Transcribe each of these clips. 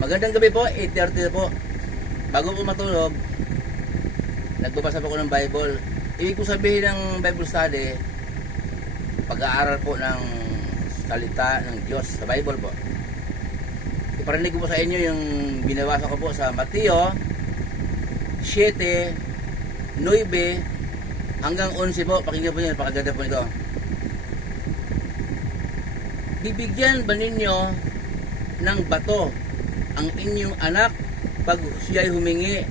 Magandang gabi po, 8:30 na po. Bago po matulog, nagbabasa po ko ng Bible. Ibig ko sabihin ng Bible study, pag-aaral po ng salita ng Diyos sa Bible po. Iparinig ko po sa inyo yung binabasa ko po sa Mateo 7, 9 hanggang 11 po. Pakinggan po niyo, pakaganda po ito. Bibigyan ba ninyo ng bato ang inyong anak pag siya'y humingi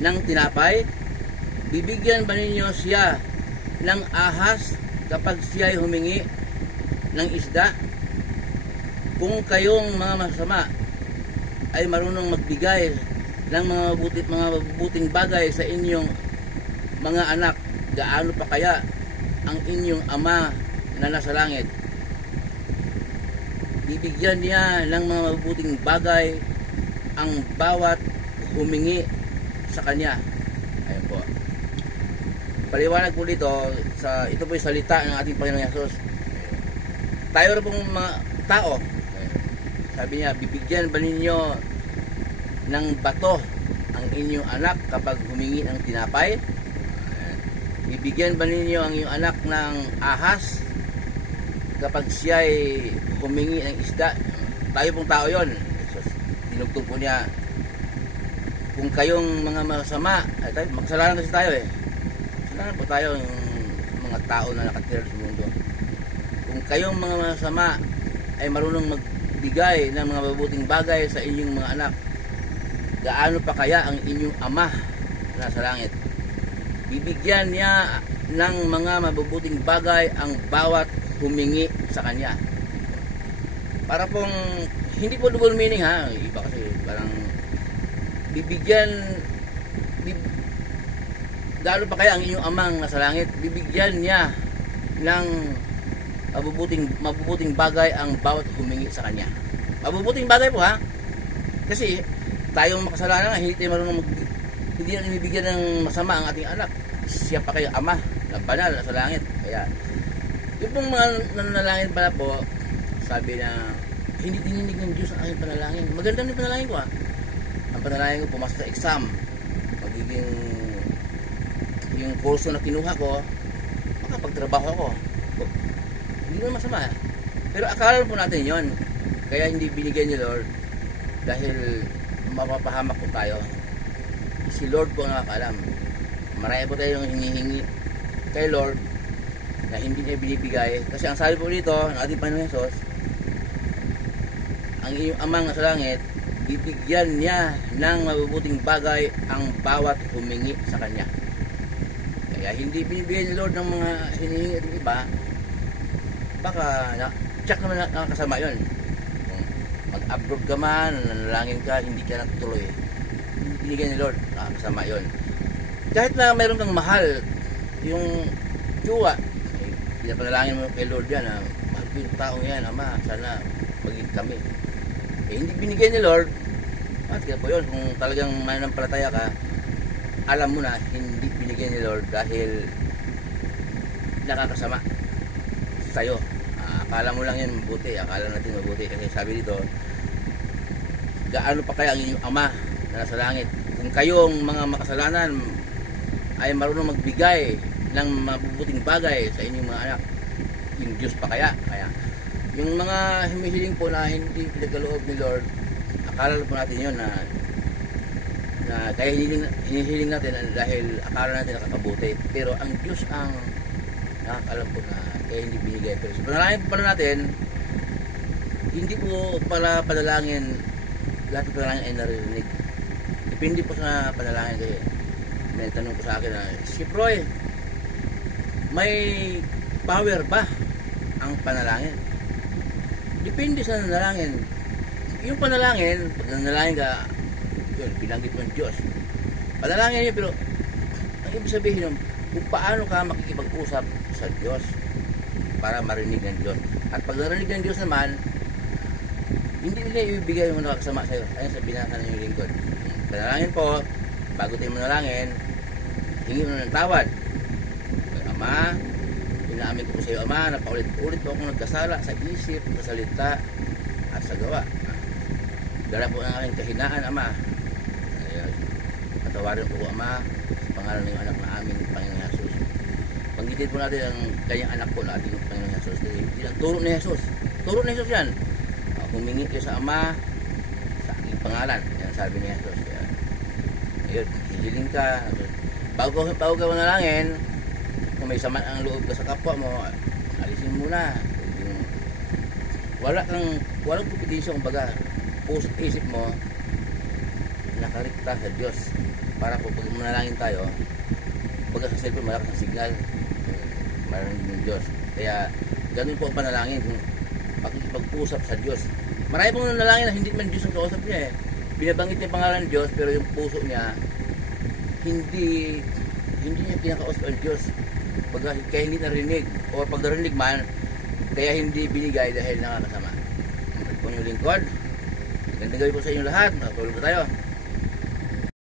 ng tinapay? Bibigyan ba ninyo siya ng ahas kapag siya'y humingi ng isda? Kung kayong mga masama ay marunong magbigay ng mga mabubuting bagay sa inyong mga anak, gaano pa kaya ang inyong Ama na nasa langit? Bibigyan niya ng mga mabubuting bagay ang bawat humingi sa kanya. Ayun po. Paliwanag po dito, ito po yung salita ng ating Panginoong Hesus. Tayo rin pong mga tao. Sabi niya, bibigyan ba ninyo ng bato ang inyong anak kapag humingi ng tinapay? Bibigyan ba ninyo ang inyong anak ng ahas kapag siya'y humingi ng isda? Tayo pong tao yon. Dinugtong po niya, kung kayong mga masama, magsalanan kasi tayo kasalanan po tayo, yung mga tao na nakatira sa mundo. Kung kayong mga masama ay marunong magbigay ng mga mabubuting bagay sa inyong mga anak, gaano pa kaya ang inyong Ama na nasa langit? Bibigyan niya ng mga mabubuting bagay ang bawat humingi sa kanya. Para pong hindi po double meaning ha, iba kasi parang gaano pa kaya ang inyong Amang nasa langit? Bibigyan niya ng mabubuting bagay ang bawat humingi sa kanya. Mabubuting bagay po ha, kasi tayong makasalanan, hindi natin bibigyan ng masama ang ating anak. Siya pa kayo Ama na banal sa langit. Kaya yung pong mga nanalangin pala po, sabi na hindi dininig ng Diyos ang aking panalangin. Maganda yung panalangin ko ha. Ang panalangin ko, pumasa sa exam, magiging yung kurso na kinuha ko, makapagtrabaho ako. Hindi naman masama. Pero akala po natin yon. Kaya hindi binigyan ni Lord dahil mapapahamak po tayo. Si Lord po ang nakakaalam. Marami po tayo hinihingi kay Lord na hindi niya binibigay. Kasi ang sabi po dito ng ating Panginoon Hesus, ang iyong Amang nasa langit, bibigyan niya ng mabubuting bagay ang bawat humingi sa kanya. Kaya hindi binibigyan ni Lord ng mga hinihingi at iba, baka check naman nakakasama yun. Kung mag-abroad ka man, nanalangin ka, hindi ka natutuloy, hindi binigyan ni Lord, nakakasama yun. Kahit na mayroon kang mahal, yung jowa, pinapanalangin mo kay Lord yan, mahal ko yung taong yan, Ama, sana maging kami. Hindi binigyan ni Lord, at kaya po yun, kung talagang mananampalataya ka, alam mo na hindi binigyan ni Lord dahil nakakasama sa'yo. Akala mo lang yan mabuti, akala natin mabuti. Kasi sabi dito, gaano pa kaya ang inyong Ama na nasa langit? Kung kayong mga makasalanan ay marunong magbigay ng mabubuting bagay sa inyong mga anak, yung Diyos pa kaya? Yung mga humihiling po na hindi pinagkaloob ni Lord, akala po natin yun na kaya hinihiling natin dahil akala natin nakakabuti. Pero ang Diyos ang nakakalam po na kaya hindi binigay. Pero sa panalangin po pala natin, hindi po pala panalangin, lahat ng panalangin ay naririnig. Depende po sa panalangin. Kasi may tanong po sa akin na, si Proy, may power ba ang panalangin? Depende sa nanalangin. Yung panalangin, pag nanalangin ka, yun, binanggit mo ng Diyos. Panalangin yun, pero ang ibig sabihin nun, kung paano ka makikipag-usap sa Diyos para marinig ng Diyos. At pag narinig ng Diyos naman, hindi nila ibibigay yung nakakasama sa'yo. Ayun sa binasa ng yung lingkod. Panalangin po, bago tayo manalangin, hingi mo ng tawad. Ama, inaamin ko po sa iyo, Ama, na paulit-ulit po akong nagkasala sa isip, sa salita, at sa gawa. dala po ng aking kahinaan, Ama. Ayun. Patawarin po, Ama, sa pangalan ng anak na amin, Panginoon Jesus. Panggitin po natin ang kanyang anak po natin, Panginoon Jesus. Bilang turo ni Jesus. Turo ni Jesus yan. Humingi kayo sa Ama sa aking pangalan. Yan sabi ni Jesus. Kaya, ayun, hihiling ka. Bago ka manalangin, kung may saman ang loob ka sa kapwa mo, alisin mo na. Walang kompetensya, kumbaga, puso't isip mo, nakarikta sa Diyos. Para po pag manalangin tayo, pag sa cellphone, malakas ang signal. Mayroon din yung Diyos. Kaya, ganun po ang panalangin. Pag-usap sa Diyos. Marami pong nanalangin na hindi man Diyos ang kausap niya eh. Binabanggit niya pangalan ng Diyos, pero yung puso niya, hindi niya kinakausap ang Diyos. Kaya hindi narinig. O pag narinig man, kaya hindi binigay dahil nakakasama. Ang yung lingkod. Ganda gawin po sa inyo lahat. Matulog po tayo.